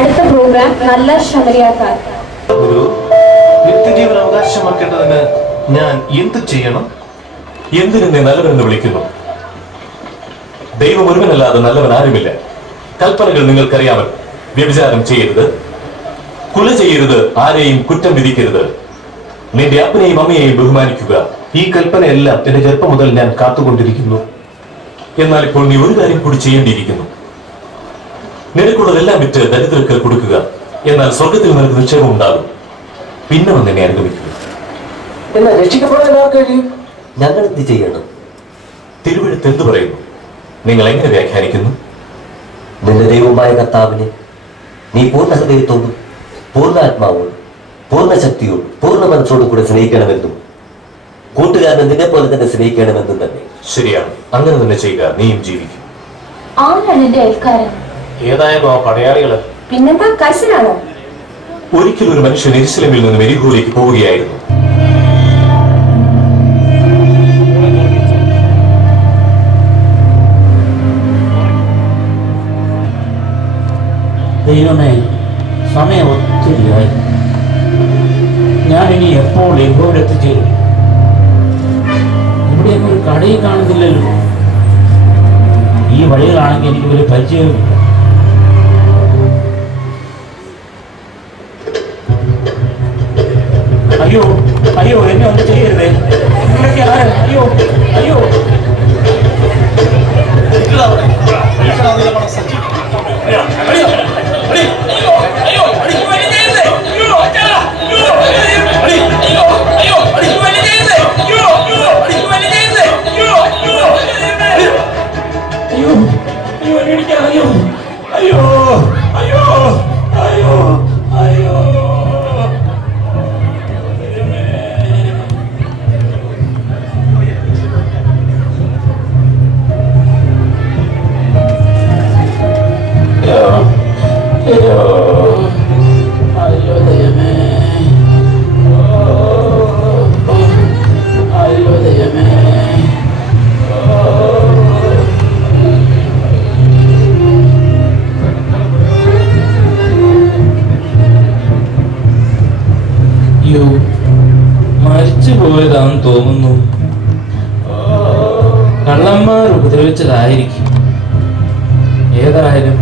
അടുത്ത പ്രോഗ്രാം നല്ല ശബരിയാക്കാർ. ഗുരു, നിത്യജീവൻ അവകാശമാക്കേണ്ടതിന് ഞാൻ എന്ത് ചെയ്യണം? എന്തിനെ നല്ലവരെന്ന് വിളിക്കുന്നു? ദൈവം ഒരുവനല്ലാതെ നല്ലവൻ ആരുമില്ല. കൽപ്പനകൾ നിങ്ങൾക്കറിയാമല്ലോ. വ്യഭിചാരം ചെയ്യരുത്, കൊല ചെയ്യരുത്, ആരെയും കുറ്റം വിധിക്കരുത്, നിന്റെ അപ്പനെയും അമ്മയെയും ബഹുമാനിക്കുക. ഈ കൽപ്പനയെല്ലാം എന്റെ ചെറുപ്പം മുതൽ ഞാൻ കാത്തുകൊണ്ടിരിക്കുന്നു. എന്നാൽ ഇപ്പോൾ നീ ഒരു കാര്യം കൂടി ചെയ്യേണ്ടിയിരിക്കുന്നു. നിനക്കുള്ളതെല്ലാം വിറ്റ് ദരിദ്രർക്ക് കൊടുക്കുക. എന്നാൽ സ്വർഗത്തിൽ നിനക്ക് നിക്ഷേപം ഉണ്ടാകും. പിന്നെ വന്ന് എന്നെ അനുഗമിക്കുക. എന്നാൽ രക്ഷിക്കപ്പെടാൻ ഞങ്ങൾ എന്ത് ചെയ്യണം? തിരുവെഴുത്ത് എന്ത് പറയുന്നു? നിങ്ങൾ എങ്ങനെ വ്യാഖ്യാനിക്കുന്നു? നിന്റെ ദൈവമായ കർത്താവിനെ നീ പൂർണ്ണ ഹൃദയത്തോടും പൂർണ്ണാത്മാവോടും പൂർണ്ണ ശക്തിയോടും പൂർണ്ണ മനസ്സോടും കൂടെ സ്നേഹിക്കണമെന്നും കൂട്ടുകാരനെ നിന്നെ പോലെ തന്നെ സ്നേഹിക്കണമെന്നും തന്നെ. ശരിയാണ്, അങ്ങനെ തന്നെ ചെയ്യുക, നീയും ജീവിക്കും. ആരാണ് എന്റെ അയൽക്കാരൻ? ഏതായാലും ആ പടയാളികള് പിന്നെന്താ, കസിനാണോ? ഒരിക്കൽ ഒരു മനുഷ്യൻ യെരുശലേമിൽ നിന്ന് എരിഹോയിലേക്ക് പോവുകയായിരുന്നു. ദൈവമേ, സമയം ഒത്തിരിയായി. ഞാനിനി എപ്പോൾ എത്തിച്ചേരും? ഇവിടെയൊന്നും ഒരു കടയിൽ കാണുന്നില്ലല്ലോ. ഈ വഴികളാണെങ്കിൽ എനിക്ക് ഒരു പരിചയവുമില്ല. അയ്യോ അയ്യോ, എന്നെ ഒന്നും ചെയ്യരുതേ. നിങ്ങളൊക്കെ ആരാ? അയ്യോ അയ്യോ. മരിച്ചു പോയതാണെന്ന് തോന്നുന്നു. കള്ളന്മാർ ഉപദ്രവിച്ചതായിരിക്കും. ഏതായാലും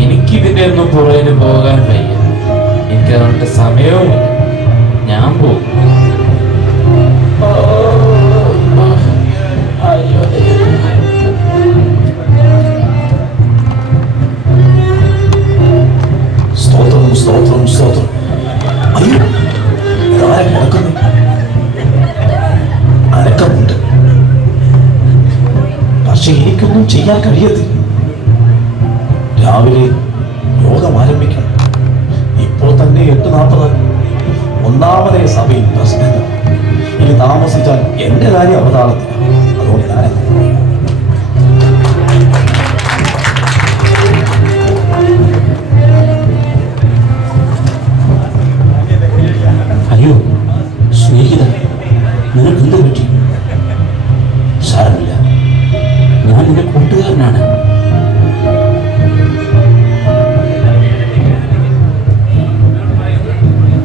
എനിക്കിതിന്റെ ഒന്നും പുറകിന് പോകാൻ വയ്യ. എനിക്കതുകൊണ്ട് സമയവുമില്ല. ഞാൻ പോകും. സ്തോത്രം സ്തോത്രം സ്തോത്രം. അയ്യോ, കിടക്കുന്നു. അനക്കമുണ്ട്, പക്ഷെ എനിക്കൊന്നും ചെയ്യാൻ കഴിയത്തില്ല. രാവിലെ യോഗം ആരംഭിക്കണം. ഇപ്പോൾ തന്നെ 8:40. ഒന്നാമതേ സഭയിൽ പ്രശ്നങ്ങൾ. ഇനി താമസിച്ചാൽ എന്റെ കാര്യം അവതാളത്തില്ല. അതുകൊണ്ട് ഞാനത് അയ്യോ സ്നേഹിത, നിനക്ക് എന്ത് പറ്റി? സാരമില്ല, ഞാൻ നിന്റെ കൂട്ടുകാരനാണ്.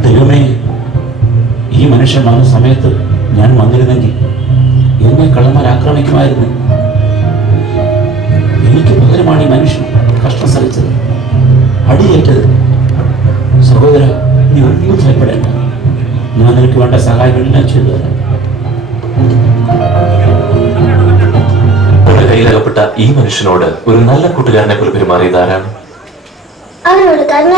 ദൈവമേ, ഈ മനുഷ്യൻ വന്ന സമയത്ത് ഞാൻ വന്നിരുന്നെങ്കിൽ എന്നെ കള്ളന്മാർ ആക്രമിക്കുമായിരുന്നു. എനിക്ക് പകരമാണ് ഈ മനുഷ്യൻ കഷ്ടം സഹിച്ചത്, അടിയേറ്റത്. സഹോദര, നീ ഒന്നും ഭയപ്പെടേണ്ട. ഞാൻ നിനക്ക് വേണ്ട സഹായങ്ങളെല്ലാം ചെയ്തു തരാം. കയ്യിലകപ്പെട്ട ഈ മനുഷ്യനോട് ഒരു നല്ല കൂട്ടുകാരനെ പോലെ പെരുമാറിയത് ആരാണ്? അവനോട് കരുണ